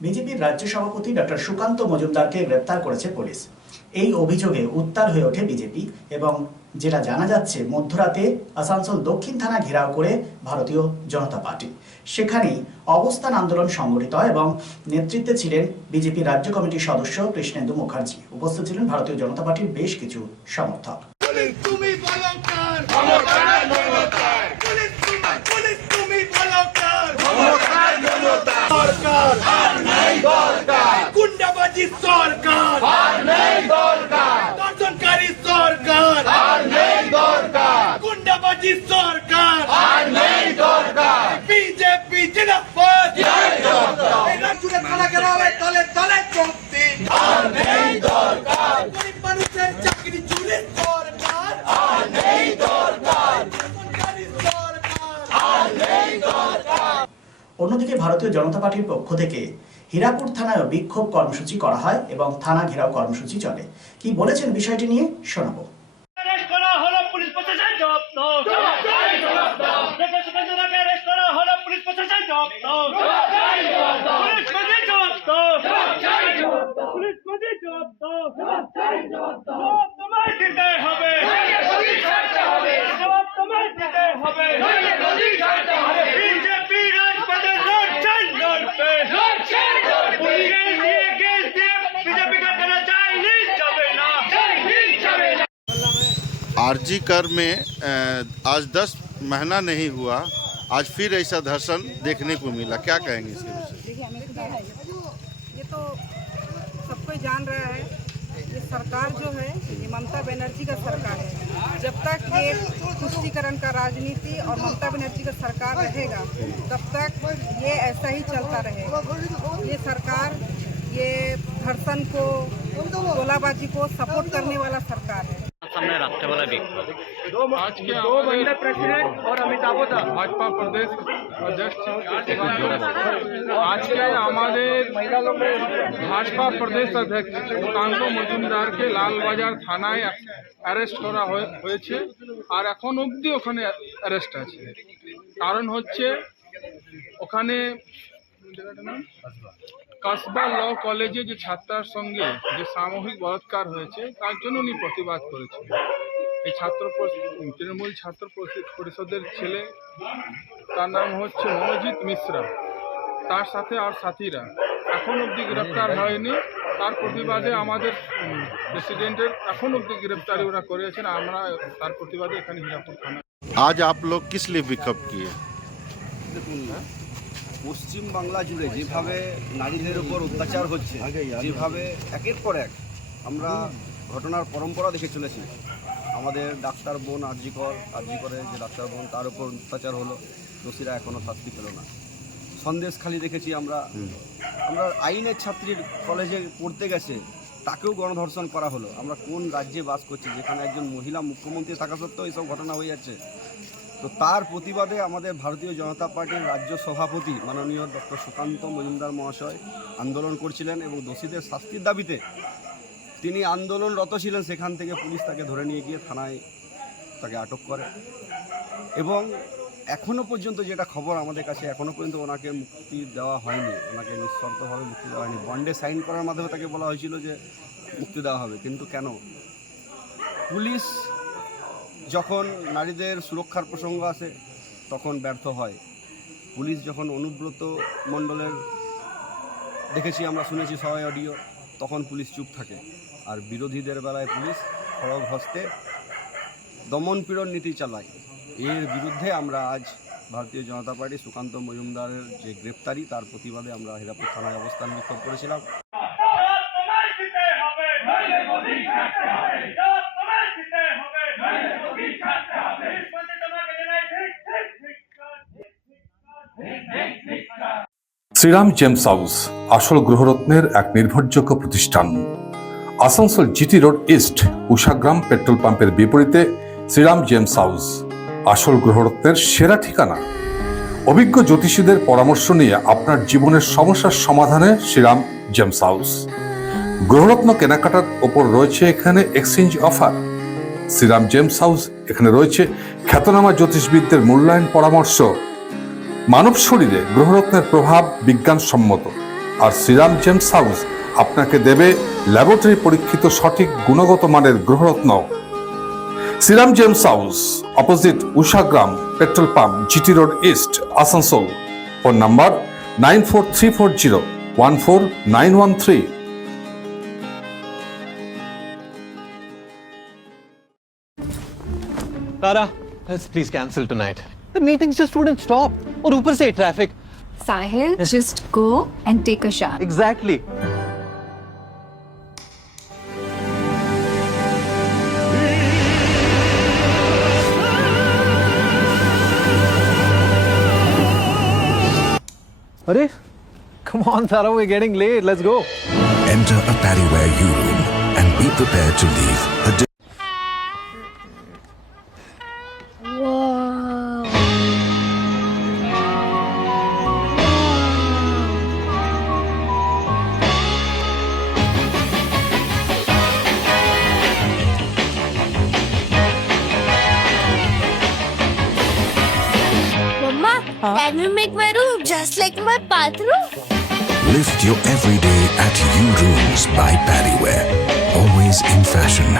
বিজেপির রাজ্য সভাপতি ডক্টর সুকান্ত মজুমদারকে গ্রেপ্তার করেছে পুলিশ। এই অভিযোগে উত্তাল হয়ে ওঠে বিজেপি এবং যেটা জানা যাচ্ছে মধ্যরাতে আসানসোল দক্ষিণ থানা ঘেরাও করে ভারতীয় জনতা পার্টি। সেখানেই অবস্থান আন্দোলন সংগঠিত হয় এবং নেতৃত্বে ছিলেন বিজেপি রাজ্য কমিটির সদস্য কৃষ্ণেন্দু মুখার্জি। উপস্থিত ছিলেন ভারতীয় জনতা পার্টির বেশ কিছু সমর্থক। গুন্ডাবাজি সরকার আর নেই দরকার, দর্শনকারী সরকার আর নেই দরকার, গুন্ডাবাজি সরকার আর নেই দরকার, বিজেপি জিন্দাবাদ এই রাজ্যে থানা ঘেরাওয়ের তলে তলে চলতি আর নেই দরকার, গরিব মানুষের চাকরি চুরি সরকার আর নেই দরকার, দর্শনকারী সরকার আর নেই দরকার। অন্যদিকে ভারতীয় জনতা পার্টির পক্ষ থেকে হীরাপুর থানায় বিক্ষোভ কর্মসূচি করা হয় এবং থানা ঘেরাও কর্মসূচি চলে। কি বলেছেন বিষয়টি নিয়ে শোনাবো। आरजी कर में आज 10 महीना नहीं हुआ, आज फिर ऐसा धर्षण देखने को मिला। क्या कहेंगे इसके विषय? ये तो सब कोई जान रहा है, ये सरकार जो है ये ममता बनर्जी का सरकार है। जब तक ये तुष्टीकरण का राजनीति और ममता बनर्जी का सरकार रहेगा तब तक ये ऐसा ही चलता रहेगा। ये सरकार ये धर्षण को, गोलाबाजी को सपोर्ट करने वाला सरकार है। सामने रखने वाला विक्षोभ आज के दो महिला प्रेसिडेंट और अमिताभ भाजपा प्रदेश अध्यक्ष आज के আমাদের ভাজপা প্রদেশ অধ্যক্ষ সুকান্ত মজুমদারকে লালবাজার থানায় অ্যারেস্ট করা হয়েছে আর এখন অবধি ওখানে অ্যারেস্ট আছে। কারণ হচ্ছে ওখানে কাসবা ল কলেজে যে ছাত্রার সঙ্গে যে সামূহিক বলাৎকার হয়েছে তার জন্য উনি প্রতিবাদ করেছেন। এই তৃণমূল ছাত্র পরিষদের ছেলে, তার নাম হচ্ছে মনোজিৎ মিশ্রা, তার সাথে আর সাথীরা এখন অবধি গ্রেপ্তার হয়নি। তার প্রতিবাদে আমাদের প্রেসিডেন্টের এখন অবধি গ্রেপ্তারি ওরা করেছেন। আমরা তার প্রতিবাদে এখানে হীরাপুর থানা। आज आप लोग किस लिए विक्षोभ किए? দেখুন না, পশ্চিম বাংলা জুড়ে যেভাবে নারীদের উপর অত্যাচার হচ্ছে, যেভাবে একের পর এক আমরা ঘটনার পরম্পরা দেখে চলেছি। আমাদের ডাক্তার বোন আরজি করে যে ডাক্তার বোন, তার উপর অত্যাচার হলো, দোষীরা এখনও শাস্তি পেল না। সন্দেশখালি দেখেছি আমরা আইনের ছাত্রীর কলেজে পড়তে গেছে, তাকেও গণধর্ষণ করা হলো। আমরা কোন রাজ্যে বাস করছি যেখানে একজন মহিলা মুখ্যমন্ত্রী থাকা সত্ত্বেও এইসব ঘটনা হয়ে যাচ্ছে? তো তার প্রতিবাদে আমাদের ভারতীয় জনতা পার্টির রাজ্য সভাপতি মাননীয় ডক্টর সুকান্ত মজুমদার মহাশয় আন্দোলন করছিলেন এবং দোষীদের শাস্তির দাবিতে তিনি আন্দোলনরত ছিলেন। সেখান থেকে পুলিশ তাকে ধরে নিয়ে গিয়ে থানায় তাকে আটক করে এবং এখনও পর্যন্ত যেটা খবর আমাদের কাছে, এখনও পর্যন্ত ওনাকে মুক্তি দেওয়া হয়নি, ওনাকে নিঃশর্তভাবে মুক্তি দেওয়া হয়নি। বন্ডে সাইন করার মাধ্যমে তাকে বলা হয়েছিল যে মুক্তি দেওয়া হবে, কিন্তু কেন? পুলিশ যখন নারীদের সুরক্ষার প্রসঙ্গ আসে তখন ব্যর্থ হয়। পুলিশ যখন অনুব্রত মণ্ডলের দেখেছি, আমরা শুনেছি সবাই অডিও, তখন পুলিশ চুপ থাকে। আর বিরোধীদের বেলায় পুলিশ খড়গ হস্তে দমন পীড়ন নীতি চালায়। এর বিরুদ্ধে আমরা আজ ভারতীয় জনতা পার্টি সুকান্ত মজুমদারের যে গ্রেপ্তারি, তার প্রতিবাদে আমরা হীরাপুর থানায় অবস্থান বিক্ষোভ করেছিলাম। শ্রীরাম জেমস হাউস আসল গ্রহরত্নের এক নির্ভরযোগ্য প্রতিষ্ঠান। Asansol GT road east Ushagram petrol পাম্পের বিপরীতে শ্রীরাম জেমস হাউস আসল গ্রহরত্নের সেরা ঠিকানা। অভিজ্ঞ জ্যোতিষীদের পরামর্শ নিয়ে আপনার জীবনের সমস্যার সমাধানে শ্রীরাম জেমস হাউস। গ্রহরত্ন কেনাকাটার ওপর রয়েছে এখানে exchange offer. Shriram James House এখানে রয়েছে খ্যাতনামা জ্যোতিষবিদদের মূল্যায়ন পরামর্শ। মানব শরীরে গ্রহরত্নের প্রভাব বিজ্ঞানসম্মত। আর শ্রীরাম জেমস হাউস আপনাকে দেবে ল্যাবরেটরি পরীক্ষিত সঠিক গুণগত মানের গ্রহরত্ন। Shriram James house, opposite Ushagram petrol pump, GT road east, Asansol. Phone number 9434014913। Tara, let's please cancel tonight. The meetings just wouldn't stop. और ऊपर से traffic. Sahil, just go and take a shower. Exactly. Arey, come on, Tara, we're getting late. Let's go. Enter a Pariware U-Room and be prepared to leave a Mama, can you make my room just like my bathroom? Lift your everyday at U-Rooms by Pariware. Always in fashion.